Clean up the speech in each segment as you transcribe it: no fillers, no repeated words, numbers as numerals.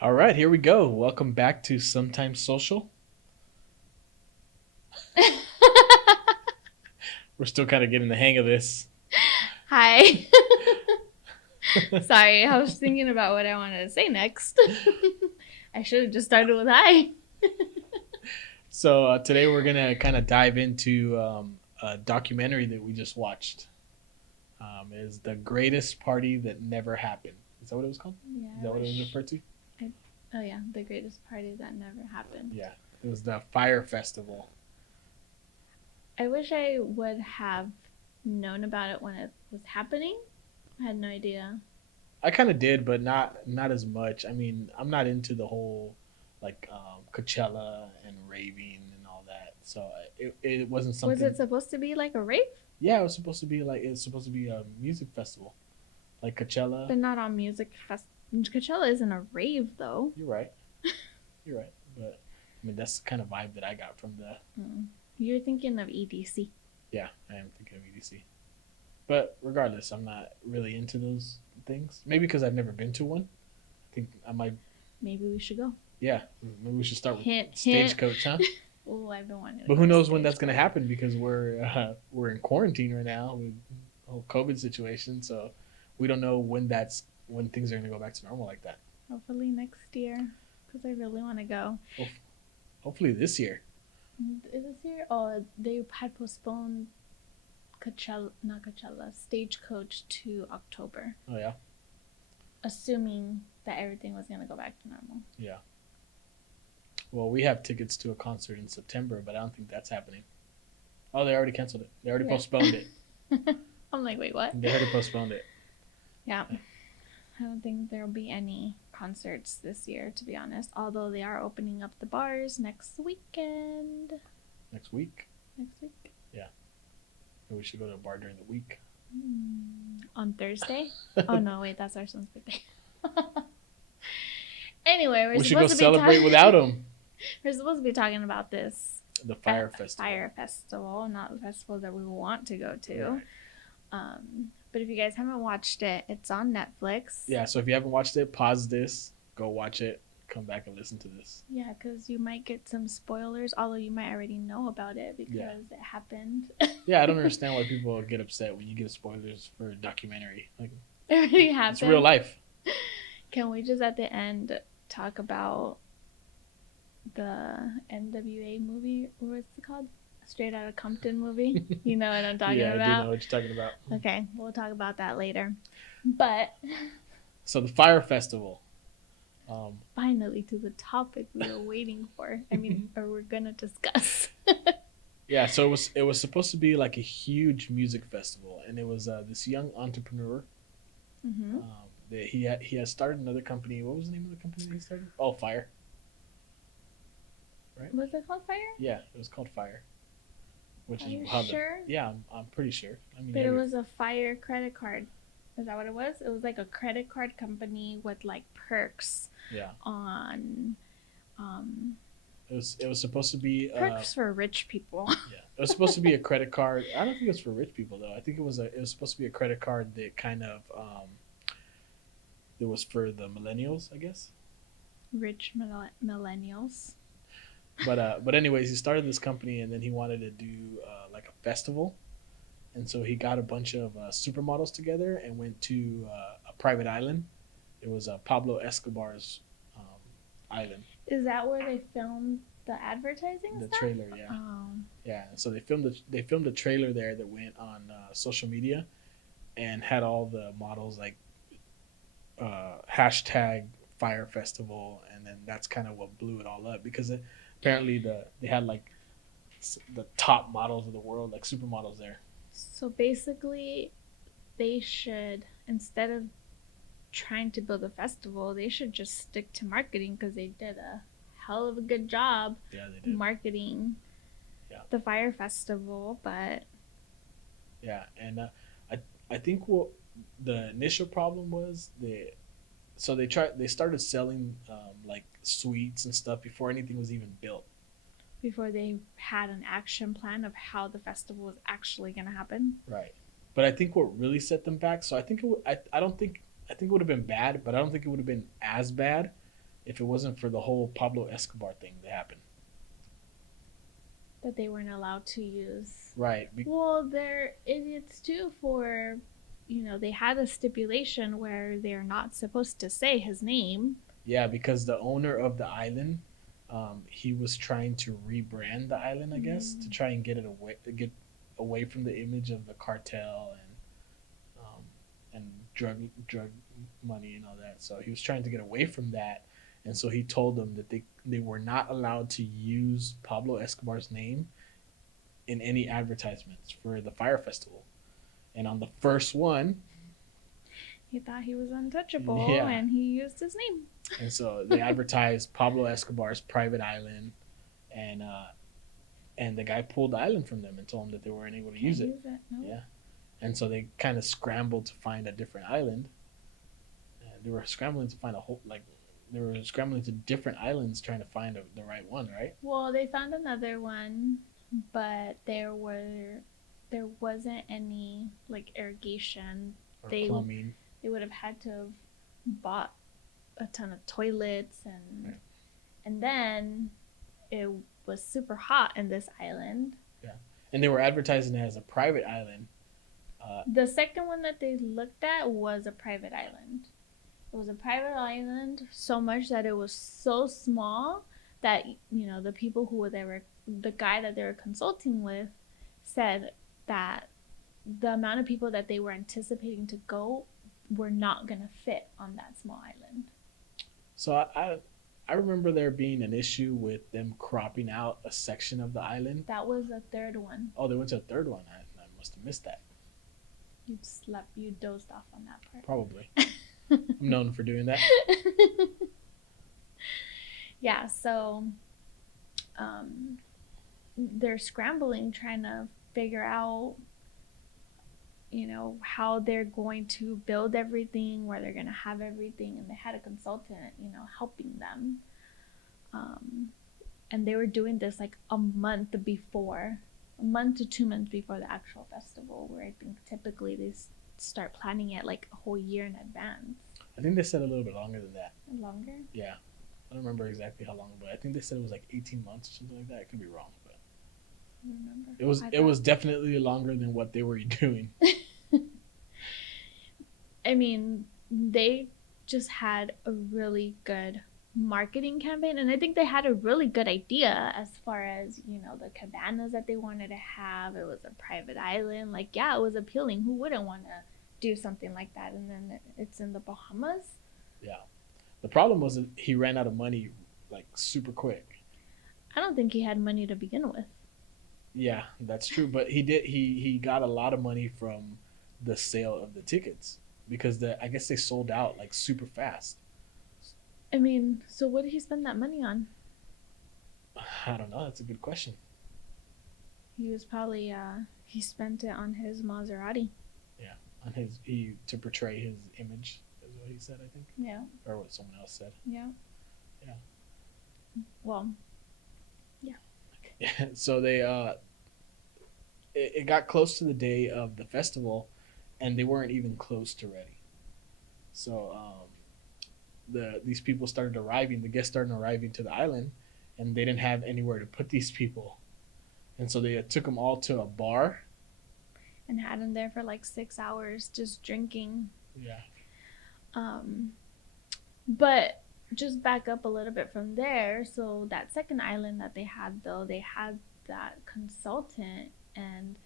All right, here we go. Welcome back to Sometimes Social. We're still kind of getting the hang of this. Hi. Sorry, I was thinking about what I wanted to say next. I should have just started with hi. So today we're gonna kind of dive into a documentary that we just watched. Is the greatest party that never happened? Is that what it was called? Yeah. Is that what it was referred to? Oh yeah, the greatest party that never happened. Yeah, it was the Fyre Festival. I wish I would have known about it when it was happening. I had no idea. I kind of did, but not as much. I mean, I'm not into the whole like Coachella and raving and all that. So it wasn't Was something. it supposed to be like a rave? Yeah, it was supposed to be like it's supposed to be a music festival, like Coachella. But not on music fest. Coachella isn't a rave though. You're right. You're right. But I mean, that's the kind of vibe that I got from the. You're thinking of EDC. Yeah, I am thinking of EDC. But regardless, I'm not really into those things. Maybe because I've never been to one. I think I might. Maybe we should go. Yeah, maybe we should start with Hint, Stagecoach, huh? Oh, I've been wanting to But go who to knows when that's going to Stagecoach. happen because we're in quarantine right now with the whole COVID situation. So we don't know when things are going to go back to normal like that. Hopefully next year, because I really want to go. Hopefully this year. Is this year? Oh, they had postponed Coachella, not Coachella, Stagecoach to October, Oh yeah, assuming that everything was gonna go back to normal. yeah. Well, we have tickets to a concert in September, but I don't think that's happening. Oh, they already canceled it. They already Yeah. postponed it. I'm like, wait, what? They already postponed it. Yeah. I don't think there'll be any concerts this year, to be honest. Although they are opening up the bars next weekend. Next week. Next week? Maybe we should go to a bar during the week. On Thursday? Oh no, wait, that's our son's birthday. Anyway, We should go celebrate without them. We're supposed to be talking about this The Fyre Festival. Fyre Festival, not the festival that we want to go to. Right. But if you guys haven't watched it, it's on Netflix. Yeah, so if you haven't watched it, pause this, go watch it, come back and listen to this. Yeah, because you might get some spoilers, although you might already know about it because it happened. Yeah, I don't understand why people get upset when you get spoilers for a documentary. Like, It already happened. it's real life. Can we just at the end talk about the NWA movie? What's it called? Straight Outta Compton movie. You know what I'm talking about? Yeah, I do know what you're talking about. Okay, we'll talk about that later. But So the Fyre Festival. finally to the topic we were waiting for. I mean, or we're gonna discuss. Yeah, so it was supposed to be like a huge music festival, and it was this young entrepreneur. Mm-hmm. That he had started another company. What was the name of the company that he started? Oh, Fyre. Right? Was it called Fire? Yeah, it was called Fyre. Which Are is you how sure? Yeah, I'm pretty sure. I mean, But it was a Fire credit card. Is that what it was? It was like a credit card company with like perks yeah. on It was supposed to be perks for rich people. yeah. It was supposed to be a credit card. I don't think it was for rich people though. I think it was supposed to be a credit card that kind of it was for the millennials, I guess. Rich millennials. But anyways, he started this company and then he wanted to do like a festival, and so he got a bunch of supermodels together and went to a private island. It was Pablo Escobar's island. Is that where they filmed the advertising The stuff? trailer, yeah. Oh. Yeah, so they filmed a trailer there that went on social media, and had all the models like hashtag Fyre Festival, and then that's kind of what blew it all up because apparently they had like the top models of the world, like supermodels there. So basically, they should, instead of trying to build a festival, they should just stick to marketing because they did a hell of a good job Yeah, they did. marketing the Fyre Festival. But yeah, and I think what the initial problem was they started selling like sweets and stuff before anything was even built. before they had an action plan of how the festival was actually going to happen. Right. But I think what really set them back. So I think I don't think I think it would have been bad, but I don't think it would have been as bad if it wasn't for the whole Pablo Escobar thing that happened. That they weren't allowed to use. Right. Well, they're idiots too for, they had a stipulation where they're not supposed to say his name. Yeah, because the owner of the island, he was trying to rebrand the island, I guess, to try and get away from the image of the cartel and drug money and all that. So he was trying to get away from that, and so he told them that they were not allowed to use Pablo Escobar's name in any advertisements for the Fire Festival. And on the first one, He thought he was untouchable, yeah, and he used his name. and so they advertised Pablo Escobar's private island, and the guy pulled the island from them and told them that they weren't able to use it. No. Yeah, and so they kind of scrambled to find a different island. And they were scrambling to find they were scrambling to different islands trying to find the right one, right? Well, they found another one, but there wasn't any like irrigation. Or They plumbing. they would have had to have bought a ton of toilets Right. and then it was super hot in this island. Yeah, and they were advertising it as a private island. The second one that they looked at was a private island. It was a private island so much that it was so small that the people the guy that they were consulting with said that the amount of people that they were anticipating to go were not going to fit on that small island. So I remember there being an issue with them cropping out a section of the island. That was the third one. Oh, they went to a third one. I must have missed that. You dozed off on that part. Probably. I'm known for doing that. Yeah, so they're scrambling trying to figure out how they're going to build everything, where they're going to have everything, and they had a consultant helping them, and they were doing this like a month to 2 months before the actual festival, where I think typically they start planning it like a whole year in advance. I think they said a little bit longer than that. Longer? Yeah. I don't remember exactly how long, but I think they said it was like 18 months or something like that. I could be wrong, but I don't remember. It was definitely longer than what they were doing. I mean, they just had a really good marketing campaign, and I think they had a really good idea as far as the cabanas that they wanted to have. It was a private island, like, yeah, it was appealing. Who wouldn't want to do something like that? And then it's in the Bahamas. Yeah, the problem was that he ran out of money like super quick. I don't think he had money to begin with. Yeah, that's true, but he got a lot of money from the sale of the tickets, because I guess they sold out like super fast. I mean, so what did he spend that money on? I don't know. That's a good question. He was probably he spent it on his Maserati. Yeah, on to portray his image is what he said, I think. Yeah. Or what someone else said. Yeah. Yeah. Well. Yeah. So they it got close to the day of the festival, and they weren't even close to ready. So these people started arriving. The guests started arriving to the island, and they didn't have anywhere to put these people, and so they took them all to a bar And had them there for like 6 hours just drinking. Yeah. But just back up a little bit from there. So that second island that they had, though, they had that consultant, and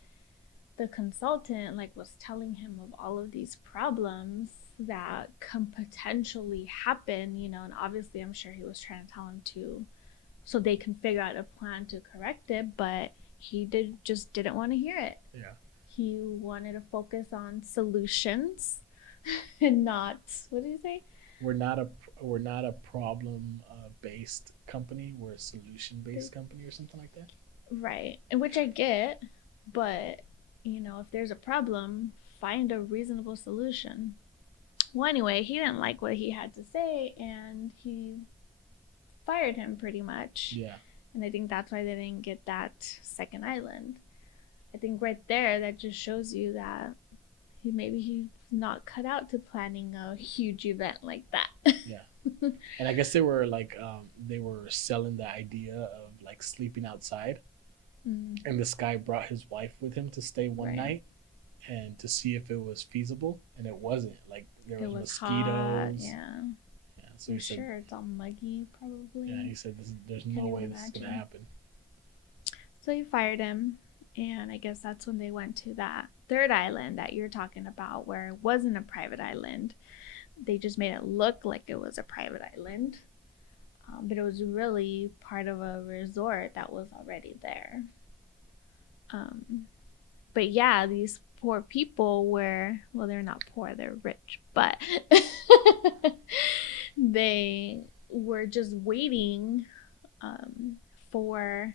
the consultant like was telling him of all of these problems that can potentially happen, and obviously I'm sure he was trying to tell him to, so they can figure out a plan to correct it, but he didn't want to hear it. Yeah. He wanted to focus on solutions and not, what did he say? We're not a problem based company. We're a solution based company or something like that. Right. And which I get, but if there's a problem, find a reasonable solution. Well, anyway, he didn't like what he had to say, and he fired him pretty much. Yeah. And I think that's why they didn't get that second island. I think right there, that just shows you that he's not cut out to planning a huge event like that. Yeah. And I guess they were selling the idea of like sleeping outside. Mm, And this guy brought his wife with him to stay one right. night and to see if it was feasible, and it wasn't. Like there It was was hot. mosquitoes. Yeah. Yeah, so I'm he said, sure it's all muggy, yeah, probably. he said there's Can't no way even this is gonna imagine. happen. So he fired him. And I guess that's when they went to that third island that you're talking about, where it wasn't a private island. They just made it look like it was a private island. But it was really part of a resort that was already there. Um, but yeah, these poor people were, well, they're not poor, they're rich, but they were just waiting for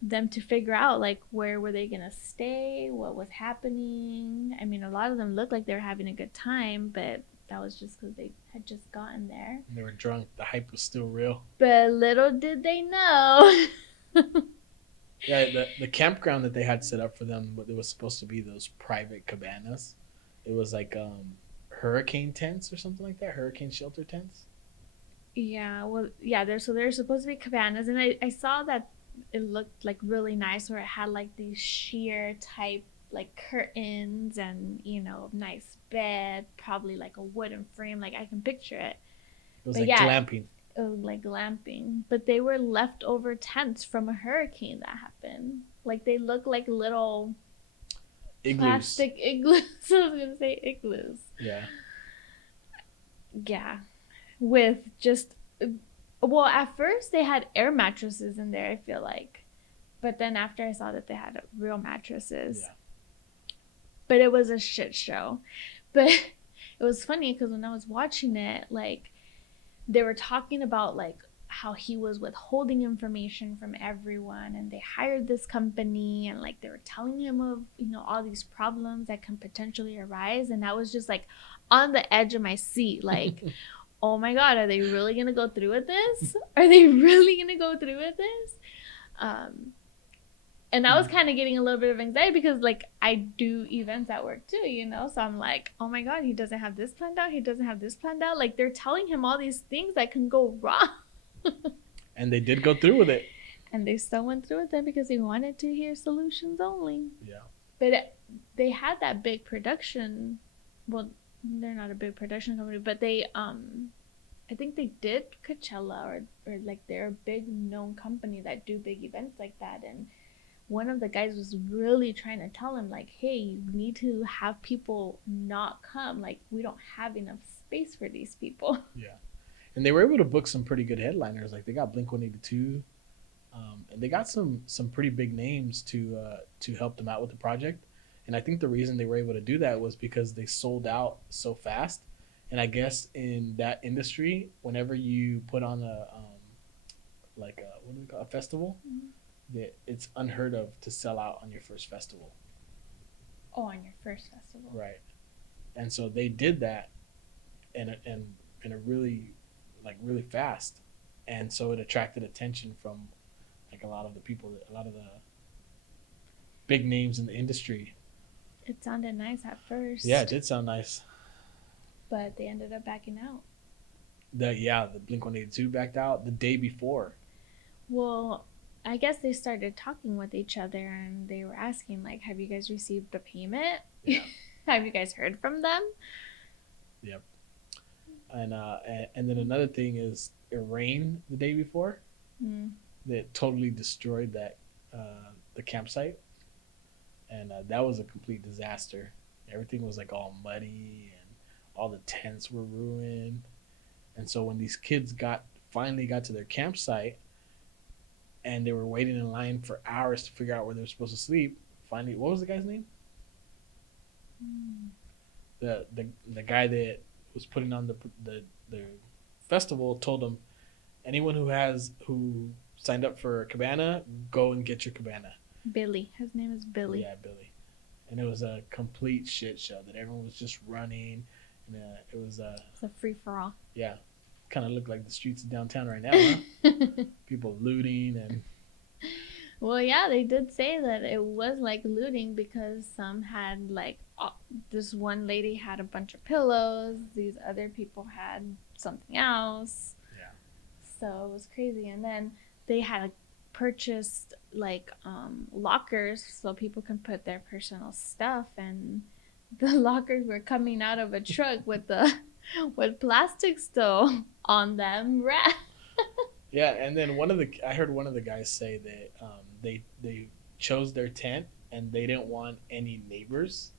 them to figure out like where were they gonna stay, what was happening. I mean, a lot of them looked like they were having a good time, but that was just because they had just gotten there. And they were drunk. The hype was still real. But little did they know. Yeah, the campground that they had set up for them, but it was supposed to be those private cabanas. It was like hurricane tents or something like that, hurricane shelter tents. Yeah, well, yeah, there's supposed to be cabanas, and I saw that it looked like really nice, where it had like these sheer type like curtains and nice bed, probably like a wooden frame, like I can picture it. It was But like yeah, glamping. like glamping, but they were leftover tents from a hurricane that happened. Like they look like little Igloos. plastic igloos. I was gonna say igloos. Yeah. Yeah, with just, well, at first they had air mattresses in there, I feel like, but then after I saw that they had real mattresses. Yeah. But it was a shit show. But it was funny because when I was watching it, like they were talking about like how he was withholding information from everyone, and they hired this company, and like they were telling him of all these problems that can potentially arise, and I was just like on the edge of my seat, like oh my god, are they really gonna go through with this? Are they really gonna go through with this? um and I was kind of getting a little bit of anxiety because like I do events at work too, so I'm like, oh my god, he doesn't have this planned out, he doesn't have this planned out, like they're telling him all these things that can go wrong. And they did go through with it. And they still went through with it because he wanted to hear solutions only. Yeah. But they had that big production, well, they're not a big production company, but they I think they did Coachella, or like they're a big known company that do big events like that. And one of the guys was really trying to tell him like, hey, you need to have people not come, like we don't have enough space for these people. Yeah. And they were able to book some pretty good headliners. Like they got Blink-182, and they got some pretty big names to help them out with the project. And I think the reason they were able to do that was because they sold out so fast. And I guess in that industry, whenever you put on like a, what do we call it, a festival, that it's unheard of to sell out on your first festival. Oh, on your first festival. Right. And so they did that, and in a really really fast, and so it attracted attention from like a lot of the big names in the industry. It sounded nice at first. Yeah, it did sound nice. But they ended up backing out. The Blink-182 backed out the day before. Well, I guess they started talking with each other, and they were asking like, have you guys received the payment? Yeah. Have you guys heard from them? Yep. And then another thing is it rained the day before. That totally destroyed the campsite, and that was a complete disaster. Everything was like all muddy, and all the tents were ruined. And so when these kids finally got to their campsite, and they were waiting in line for hours to figure out where they were supposed to sleep, finally, what was the guy's name? The guy that was putting on the festival told them, anyone who signed up for a cabana, go and get your cabana. Billy. His name is Billy. Yeah, Billy. And it was a complete shit show that everyone was just running, and it was It's a free for all. yeah, kind of looked like the streets of downtown right now, huh? People looting and. Well, yeah, they did say that it was like looting because some had like this one lady had a bunch of pillows. These other people had something else. Yeah. So it was crazy. And then they had purchased like lockers so people can put their personal stuff, and the lockers were coming out of a truck with the with plastic still on them. Yeah, and then I heard one of the guys say that they chose their tent and they didn't want any neighbors,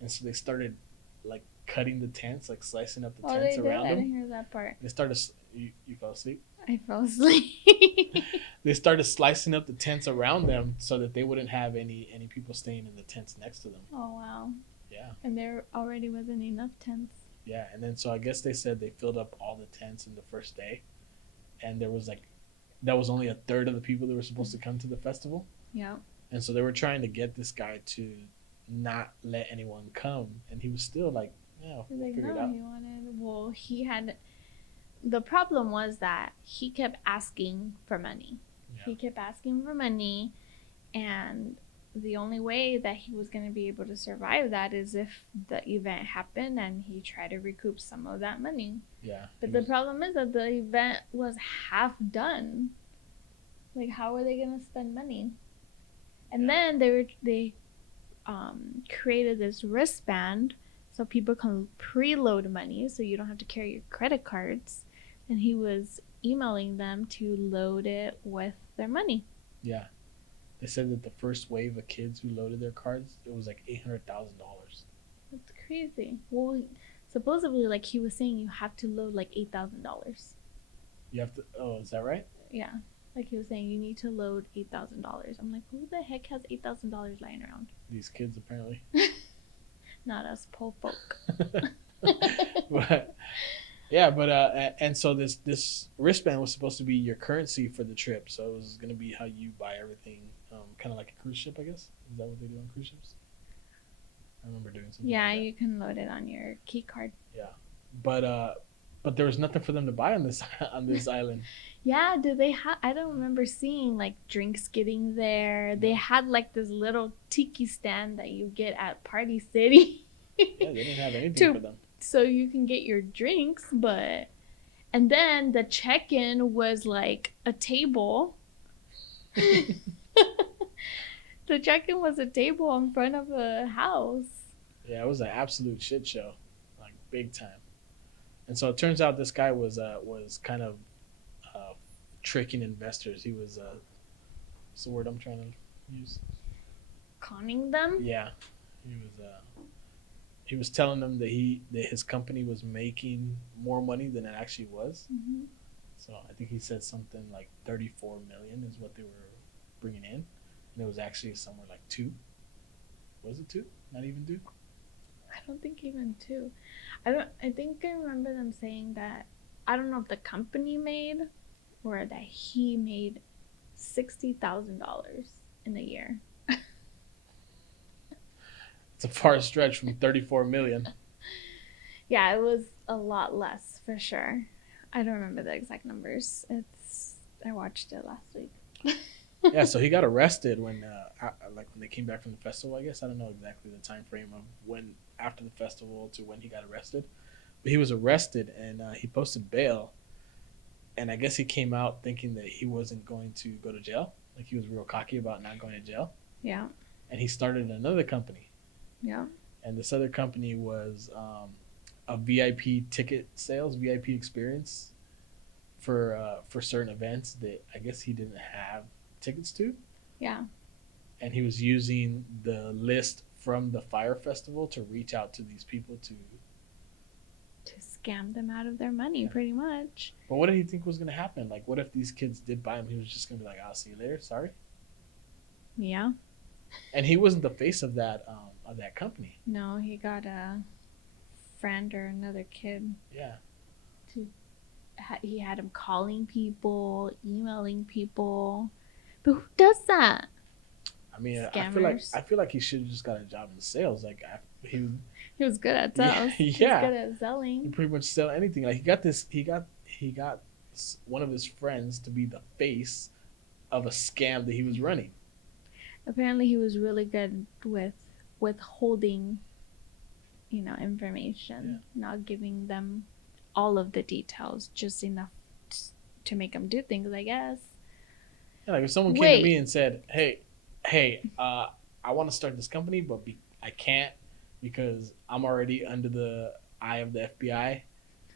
and so they started like cutting the tents, like slicing up the Oh, they tents did. around I didn't them. hear that part. They started you fell asleep. I fell asleep. They started slicing up the tents around them so that they wouldn't have any people staying in the tents next to them. Oh wow. Yeah. And there already wasn't enough tents. Yeah, and then so I guess they said they filled up all the tents in the first day, and there was like that was only a third of the people that were supposed to come to the festival. Yeah. And so they were trying to get this guy to not let anyone come, and he was still like, "Yeah, He's we'll like, figure it no, out." he wanted. Well, he had. The problem was that he kept asking for money. Yeah. He kept asking for money, and the only way that he was going to be able to survive that is if the event happened and he tried to recoup some of that money. Yeah. But the problem is that the event was half done. Like, how were they going to spend money? And then they created this wristband so people can preload money so you don't have to carry your credit cards. And he was emailing them to load it with their money. Yeah. They said that the first wave of kids who loaded their cards, it was like $800,000. That's crazy. Well, supposedly, like he was saying, you have to load like $8,000. You have to. Oh, is that right? Yeah, like he was saying, you need to load $8,000. I'm like, who the heck has $8,000 lying around? These kids apparently. Not us po folk. But yeah, but and so this wristband was supposed to be your currency for the trip. So it was gonna be how you buy everything, kind of like a cruise ship, I guess. Is that what they do on cruise ships? I remember doing something. Yeah, like that. you can load it on your key card. Yeah, but there was nothing for them to buy on this on this island. Yeah, do they have? I don't remember seeing like drinks getting there. They had like this little tiki stand that you get at Party City. Yeah, they didn't have anything for them. So you can get your drinks, but and then the check-in was like a table. The check-in was a table in front of a house. Yeah, it was an absolute shit show, like big time. And so it turns out this guy was kind of uh, tricking investors. He was what's the word I'm trying to use? Conning them? Yeah, he was telling them that his company was making more money than it actually was. Mm-hmm. So I think he said something like 34 million is what they were bringing in, and it was actually somewhere like 2. Was it 2? Not even 2. I don't think even 2. I think I remember them saying that I don't know if the company made or that he made $60,000 in a year. It's a far stretch from 34 million. Yeah, it was a lot less for sure. I don't remember the exact numbers. I watched it last week. Yeah, so he got arrested when when they came back from the festival. I guess I don't know exactly the time frame of when after the festival to when he got arrested, but he was arrested and he posted bail, and I guess he came out thinking that he wasn't going to go to jail. Like he was real cocky about not going to jail. Yeah. And he started another company. Yeah. And this other company was a VIP ticket sales, VIP experience for certain events that I guess he didn't have tickets to. Yeah. And he was using the list from the Fyre Festival to reach out to these people to scam them out of their money, pretty much. But what did he think was going to happen? Like, what if these kids did buy him? He was just going to be like, "I'll see you later. Sorry." Yeah. And he wasn't the face of that company. No, he got a friend or another kid. Yeah. He had him calling people, emailing people. But who does that? I mean, Scammers. I feel like he should have just got a job in sales. Like he was good at sales. Yeah. He was good at selling. He pretty much sell anything. Like he got one of his friends to be the face of a scam that he was running. Apparently, he was really good with withholding, information, not giving them all of the details, just enough to make him do things, I guess. Yeah, like if someone came to me Wait, and said, "Hey, I want to start this company, but I can't because I'm already under the eye of the FBI."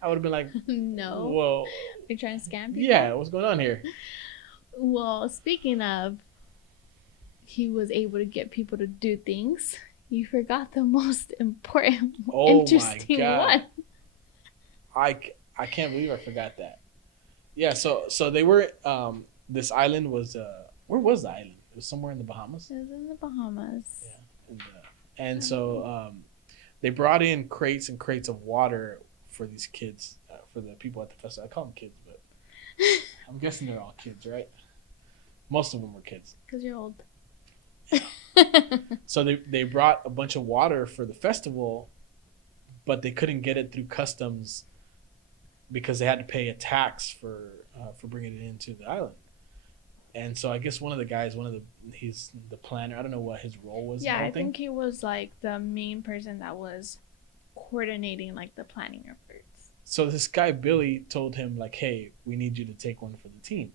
I would have been like, no. "Well, You're trying to scam yeah, people? what's going on here?" Well, speaking of, he was able to get people to do things. You forgot the most important, Oh my interesting god, one. I can't believe I forgot that. Yeah, so they were this island was where was the island? It was somewhere in the Bahamas. It was in the Bahamas. Yeah, and so they brought in crates and crates of water for these kids, for the people at the festival. I call them kids, but I'm guessing they're all kids, right? Most of them were kids. Because you're old. So they brought a bunch of water for the festival, but they couldn't get it through customs because they had to pay a tax for bringing it into the island. And so I guess one of the guys, he's the planner. I don't know what his role was. Yeah, I think he was like the main person that was coordinating like the planning efforts. So this guy Billy told him like, "Hey, we need you to take one for the team."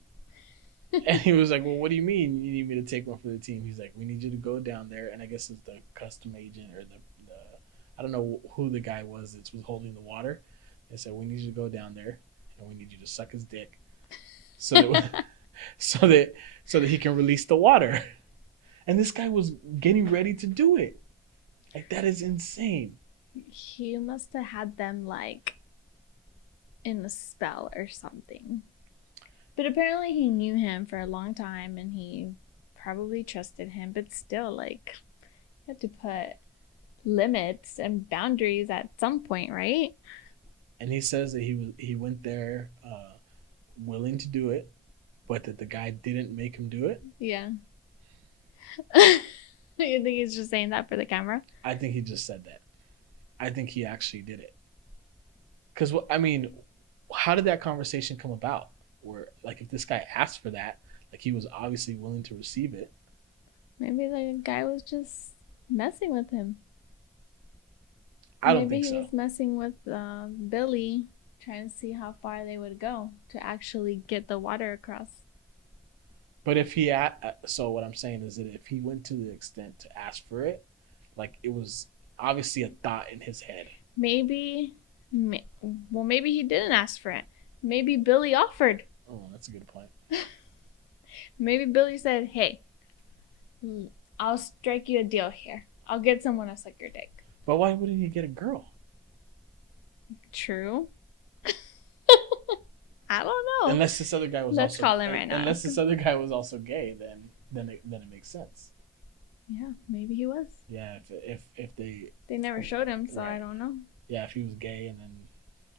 And he was like, "Well, what do you mean you need me to take one for the team?" He's like, "We need you to go down there." And I guess it's the custom agent or the I don't know who the guy was that was holding the water. They said, "We need you to go down there and we need you to suck his dick so that so that so that he can release the water." And this guy was getting ready to do it. Like that is insane. He must have had them like in a spell or something. But apparently he knew him for a long time and he probably trusted him, but still like you have to put limits and boundaries at some point, right? And he says that he went there willing to do it, but that the guy didn't make him do it. Yeah. You think he's just saying that for the camera? I think he just said that. I think he actually did it. Because I mean, how did that conversation come about? Where like if this guy asked for that, like he was obviously willing to receive it. Maybe the guy was just messing with him. I don't Maybe think he so. was messing with Billy, trying to see how far they would go to actually get the water across. But so what I'm saying is that if he went to the extent to ask for it, like it was obviously a thought in his head. Maybe, well, maybe he didn't ask for it. Maybe Billy offered. Oh, that's a good point. Maybe Billy said, "Hey, I'll strike you a deal here. I'll get someone to suck your dick." But why wouldn't he get a girl? True. I don't know. Unless this other guy was Let's also call him right now. Unless this other guy was also gay, then it makes sense. Yeah, maybe he was. Yeah, if They never showed him, so Right. I don't know. yeah, if he was gay and then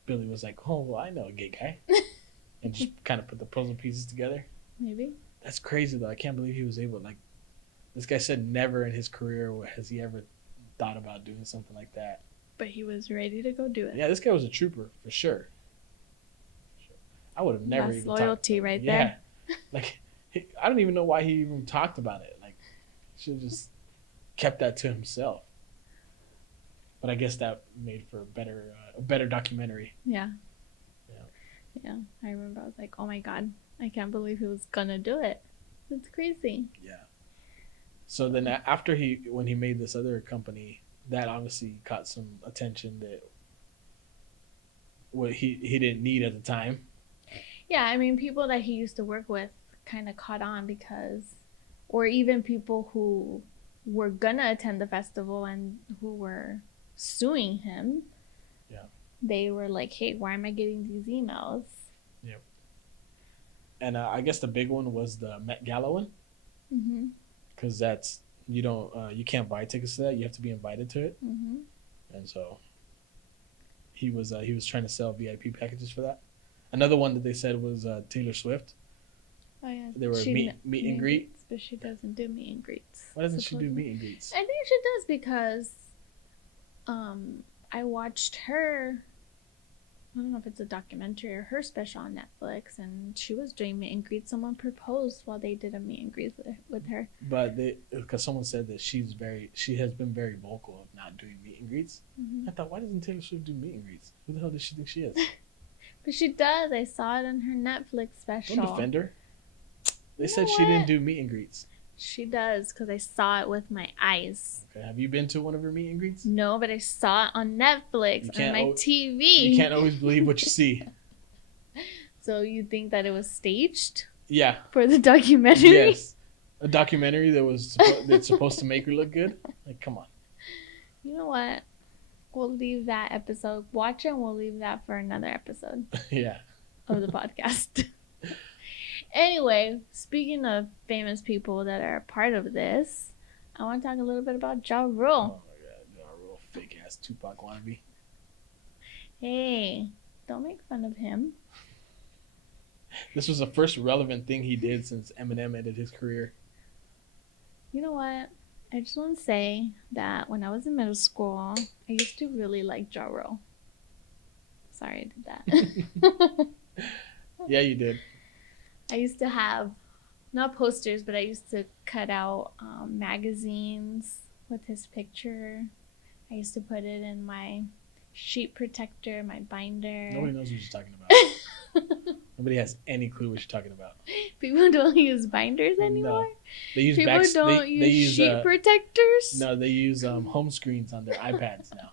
Billy was like, "Oh, well, I know a gay guy," and just kind of put the puzzle pieces together. Maybe. That's crazy though. I can't believe he was able. Like, this guy said never in his career has he ever thought about doing something like that. But he was ready to go do it. Yeah, this guy was a trooper for sure. I would have never That's even loyalty talked, right yeah. there. Like, I don't even know why he even talked about it. Like, should have just kept that to himself. But I guess that made for a better documentary. Yeah. Yeah. Yeah. I remember I was like, oh my God, I can't believe he was gonna do it. That's crazy. Yeah. So then after when he made this other company, that obviously caught some attention that what he didn't need at the time. Yeah, I mean, people that he used to work with kind of caught on because, or even people who were gonna attend the festival and who were suing him. Yeah. They were like, hey, why am I getting these emails? Yeah. And I guess the big one was the Met Gala one. Mm-hmm. Because that's you can't buy tickets to that. You have to be invited to it. Mm-hmm. And so he was trying to sell VIP packages for that. Another one that they said was Taylor Swift. Oh yeah. They were meet and greet. But she doesn't do meet and greets. Why doesn't she do meet and greets? I think she does because I watched her, I don't know if it's a documentary or her special on Netflix, and she was doing meet and greet. Someone proposed while they did a meet and greet with her. But because someone said that she has been very vocal of not doing meet and greets. Mm-hmm. I thought, why doesn't Taylor Swift do meet and greets? Who the hell does she think she is? But she does. I saw it on her Netflix special. Don't defend her. They You said know she didn't what? do meet and greets. She does, because I saw it with my eyes. Okay, have you been to one of her meet and greets? No, but I saw it on Netflix on my TV. You can't always believe what you see. So you think that it was staged Yeah. for the documentary? Yes. A documentary that's supposed to make her look good? Like, come on. You know what? We'll leave that episode. Watch it and we'll leave that for another episode Yeah. of the podcast. Anyway, speaking of famous people that are a part of this, I want to talk a little bit about Ja Rule. Oh my god, Ja Rule, fake ass Tupac wannabe. Hey, don't make fun of him. This was the first relevant thing he did since Eminem ended his career. You know what? I just want to say that when I was in middle school, I used to really like Ja Rule. Sorry I did that. Yeah, you did. I used to have, not posters, but I used to cut out magazines with his picture. I used to put it in my sheet protector, my binder. Nobody knows what you're talking about. Nobody has any clue what you're talking about. People don't use binders anymore? No. They use People don't use sheet protectors? No, they use home screens on their iPads now.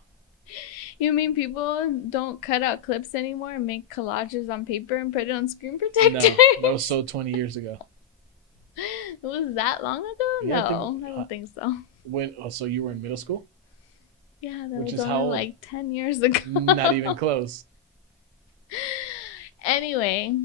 You mean people don't cut out clips anymore and make collages on paper and put it on screen protectors? No, that was so 20 years ago. It was that long ago? Yeah, No, I don't think so. So you were in middle school? Yeah, that Which was is how only old? like 10 years ago. Not even close. Anyway,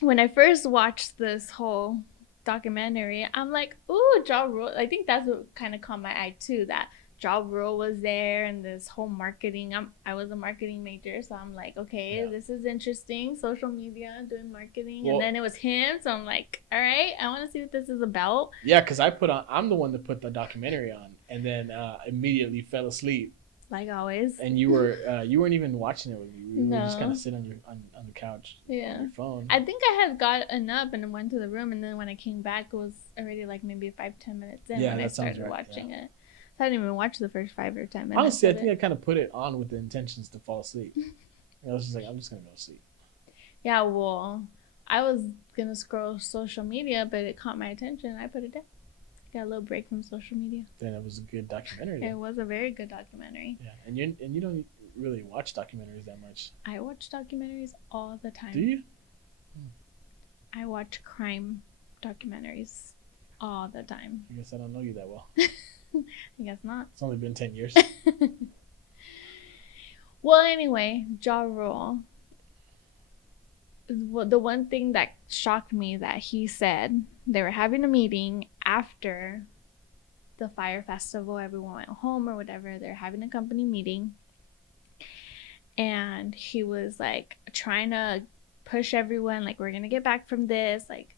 when I first watched this whole documentary, I'm like, ooh, Ja Rule. I think that's what kind of caught my eye too, that Ja Rule was there and this whole marketing. I was a marketing major, so I'm like, okay, Yeah. this is interesting. Social media, doing marketing. Well- and then it was him, so I'm like, all right, I want to see what this is about. Yeah, because I'm the one that put the documentary on and then immediately fell asleep. Like always. And you weren't even watching it with me. We were just No. kind of sitting on the couch Yeah. on your phone. I think I had gotten up and went to the room, and then when I came back, it was already like maybe 5-10 minutes in Yeah, when I that sounds started right, watching it. So I didn't even watch the first 5 or 10 minutes. Honestly, I of think it. I kind of put it on with the intentions to fall asleep. I was just like, I'm just going to go to sleep. Yeah, well, I was going to scroll social media, but it caught my attention, and I put it down. Got a little break from social media. Then it was a good documentary. It Then. was a very good documentary. Yeah, and you don't really watch documentaries that much. I watch documentaries all the time. Do you? I watch crime documentaries all the time. I guess I don't know you that well. I guess not. It's only been 10 years. Well, anyway, Ja Rule. The one thing that shocked me that he said, they were having a meeting after the Fyre Festival. Everyone went home or whatever. They're having a company meeting. And he was like trying to push everyone, like, we're going to get back from this. Like,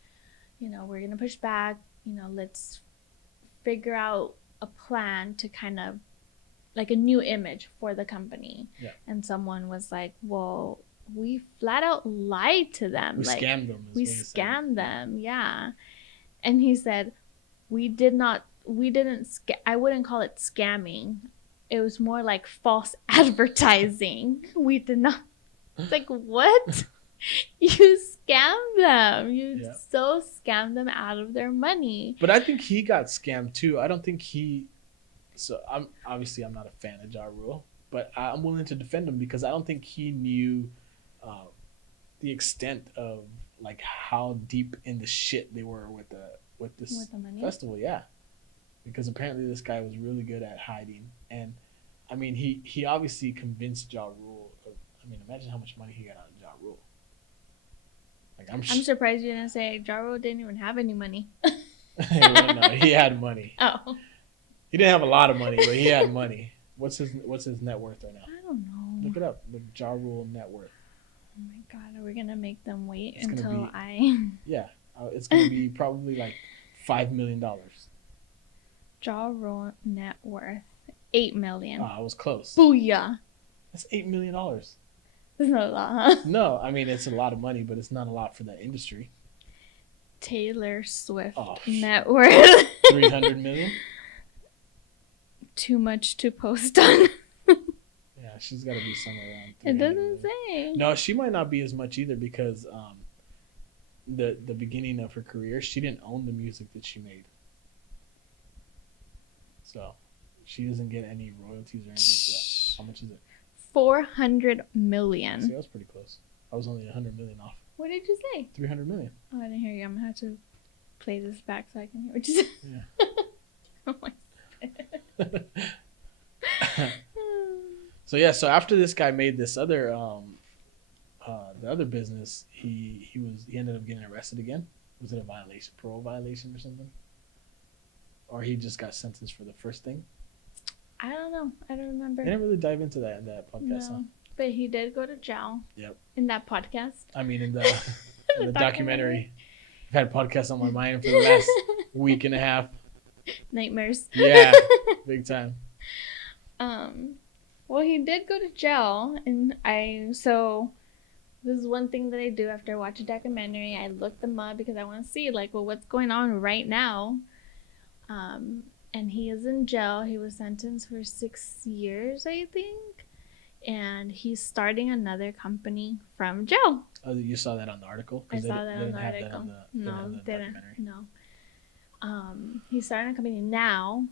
we're going to push back. Let's figure out a plan to kind of like a new image for the company. Yeah. And someone was like, well, we flat out lied to them. We like, scammed them. we scammed them. Yeah. And he said, I wouldn't call it scamming. It was more like false advertising. We did not. It's like, what? You scammed them. You so scammed them out of their money. But I think he got scammed too. I don't think I'm not a fan of Ja Rule, but I'm willing to defend him because I don't think he knew the extent of like how deep in the shit they were with this money? festival. Yeah, because apparently this guy was really good at hiding, and I mean he obviously convinced Ja Rule. Imagine how much money he got out of Ja Rule. Like I'm surprised you didn't say Ja Rule didn't even have any money. No, he had money. Oh. He didn't have a lot of money, but he had money. What's his net worth right now? I don't know. Look it up. The Ja Rule net worth. Oh my god, are we gonna make them wait It's gonna until be- Yeah, it's gonna be probably like $5 million. Ja Rule net worth $8 million. I was close. Booyah! That's $8 million. That's not a lot, huh? No, it's a lot of money, but it's not a lot for that industry. Taylor Swift Oh, net worth. 300 million. Too much to post on. Yeah, she's got to be somewhere around. It 300 doesn't million. say. No, she might not be as much either because the beginning of her career, she didn't own the music that she made, so she doesn't get any royalties or anything for that. How much is it? 400 million. See, that was pretty close. I was only 100 million off. What did you say? 300 million. Oh, I didn't hear you. I'm gonna have to play this back so I can hear what you said. Yeah. Oh my. So yeah, so after this guy made this other the other business, he ended up getting arrested again. Was it a violation, parole violation or something? Or he just got sentenced for the first thing? I don't know. I don't remember. I didn't really dive into that in that podcast. No, Huh? but he did go to jail. Yep. In that podcast. I mean, in the in the documentary. I've had podcasts on my mind for the last week and a half. Nightmares. Yeah, big time. Well, he did go to jail, and so this is one thing that I do after I watch a documentary. I look them up because I want to see, like, well, what's going on right now. And he is in jail. He was sentenced for 6 years, I think, and he's starting another company from jail. Oh, you saw that on the article? I saw that on the article. No, didn't. No. He's starting a company now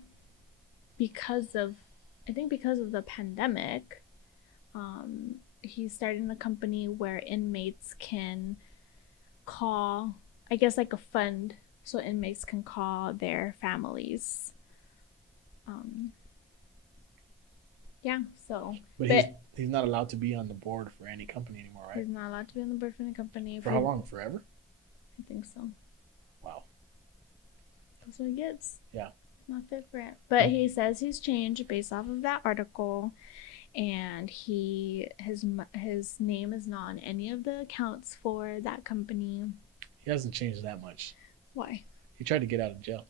because of the pandemic. He's starting a company where inmates can call, I guess, like a fund, so inmates can call their families. Yeah, so. But he's not allowed to be on the board for any company anymore, right? He's not allowed to be on the board for any company. For how long? Forever? I think so. Wow. That's what he gets. Yeah. Not fit for it. But he says he's changed based off of that article, and his name is not on any of the accounts for that company. He hasn't changed that much. Why? He tried to get out of jail.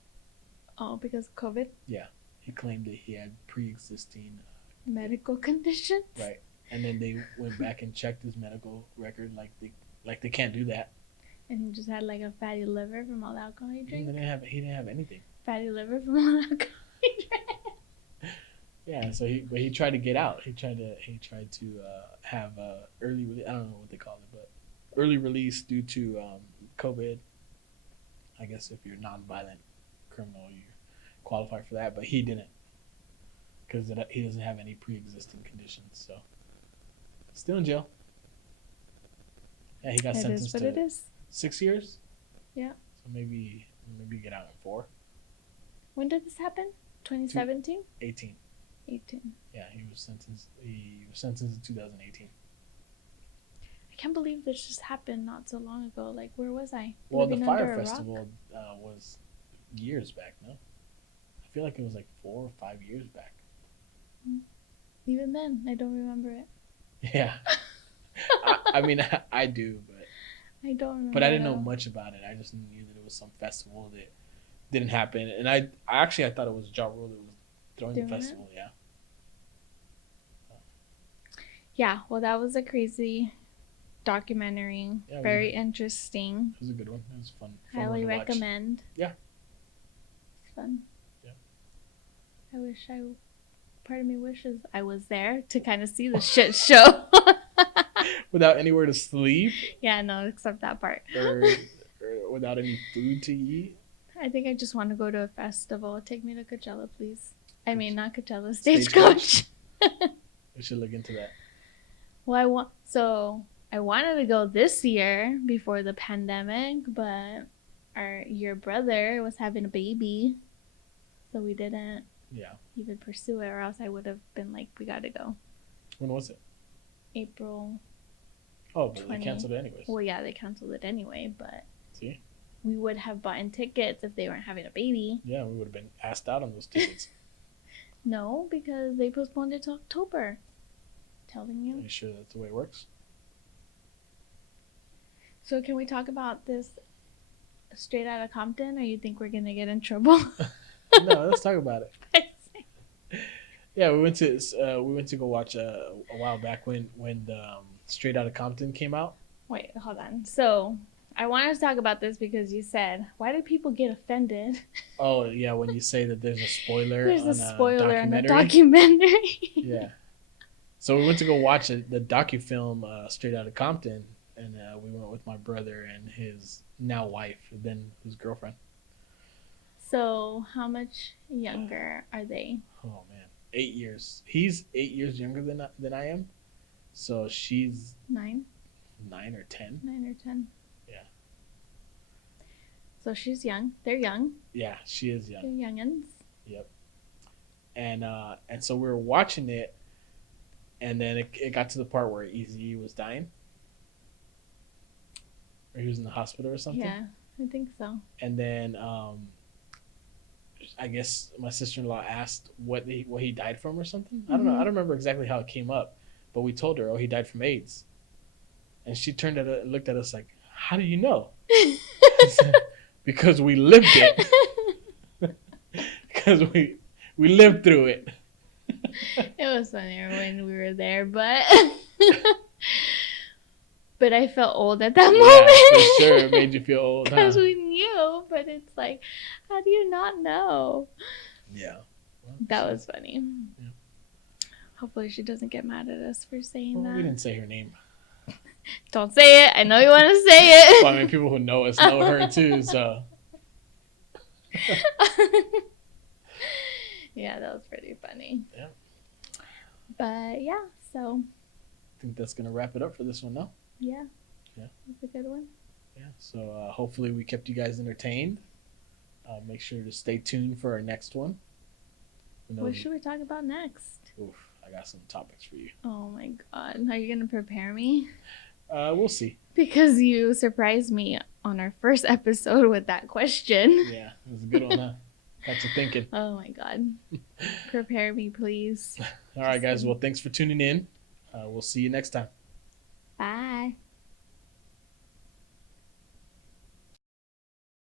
Oh, because of COVID? Yeah. He claimed that he had pre-existing medical conditions. Right. And then they went back and checked his medical record like they can't do that. And he just had like a fatty liver from all the alcohol he drank. He didn't have anything. Fatty liver from all the alcohol he drank. Yeah, so he tried to get out. He tried to have early release. I don't know what they call it, but early release due to COVID. I guess if you're non-violent criminal, you qualify for that, but he didn't because he doesn't have any pre-existing conditions. So still in jail. Yeah, he got sentenced to 6 years. Yeah. So maybe get out in 4. When did this happen? 2017? 18. 18. Yeah, he was sentenced in 2018. I can't believe this just happened not so long ago. Like, where was I? Well, the Fyre Festival was years back, no? I feel like it was like 4 or 5 years back. Even then, I don't remember it. Yeah. I mean, I do, but I don't remember. But I didn't know much about it. I just knew that it was some festival that didn't happen, and I thought it was Ja Rule that was throwing the festival. Yeah. Yeah. Well, that was a crazy documentary. Yeah, very interesting. It was a good one. It was fun. Highly recommend. Yeah. It's fun. Yeah. Part of me wishes I was there to kind of see the shit show. Without anywhere to sleep? Yeah, no, except that part. Or without any food to eat? I think I just want to go to a festival. Take me to Coachella, please. I mean, not Coachella, Stagecoach. We should look into that. Well, I wanted to go this year before the pandemic, but your brother was having a baby, so we didn't even pursue it, or else I would have been like, we gotta go. When was it? April. Oh, but they canceled it anyways. Well, yeah, they canceled it anyway, but see, we would have bought tickets if they weren't having a baby. Yeah, we would have been asked out on those tickets. No, because they postponed it to October. Telling you. Are you sure that's the way it works? So can we talk about this straight out of Compton, or you think we're gonna get in trouble? No, let's talk about it. Yeah, we went to go watch a while back when the Straight Outta Compton came out. Wait, hold on. So I wanted to talk about this because you said, why do people get offended? Oh yeah, when you say that there's a spoiler. There's a spoiler in the documentary. Yeah. So we went to go watch the docu-film Straight Outta Compton, and we went with my brother and his now wife, then his girlfriend. So, how much younger are they? Oh man, 8 years. He's 8 years younger than I am. So she's 9? 9 or 10. 9 or 10. Yeah. So she's young. They're young. Yeah, she is young. They're youngins. Yep. And so we were watching it, and then it got to the part where Easy was dying, or he was in the hospital or something. Yeah, I think so. And then I guess my sister-in-law asked what he died from or something. I don't know. I don't remember exactly how it came up, but we told her, "Oh, he died from AIDS," and she turned at it, looked at us like, "How do you know?" Because we lived it. Because we lived through it. It was funnier when we were there, but but I felt old at that moment. For sure, it made you feel old. Because we knew, but it's like, how do you not know? Yeah. Well, that was funny. Yeah. Hopefully she doesn't get mad at us for saying that. We didn't say her name. Don't say it. I know you want to say it. Well, I mean, people who know us know her too, so. Yeah, that was pretty funny. Yeah. But yeah, so. I think that's going to wrap it up for this one, no? Yeah. Yeah. That's a good one. Yeah. So hopefully we kept you guys entertained. Make sure to stay tuned for our next one. What should we talk about next? Oof, I got some topics for you. Oh my God. Are you going to prepare me? We'll see. Because you surprised me on our first episode with that question. Yeah, it was a good one, huh? Got you thinking. Oh my God. Prepare me, please. All right, guys. Well, thanks for tuning in. We'll see you next time. Bye.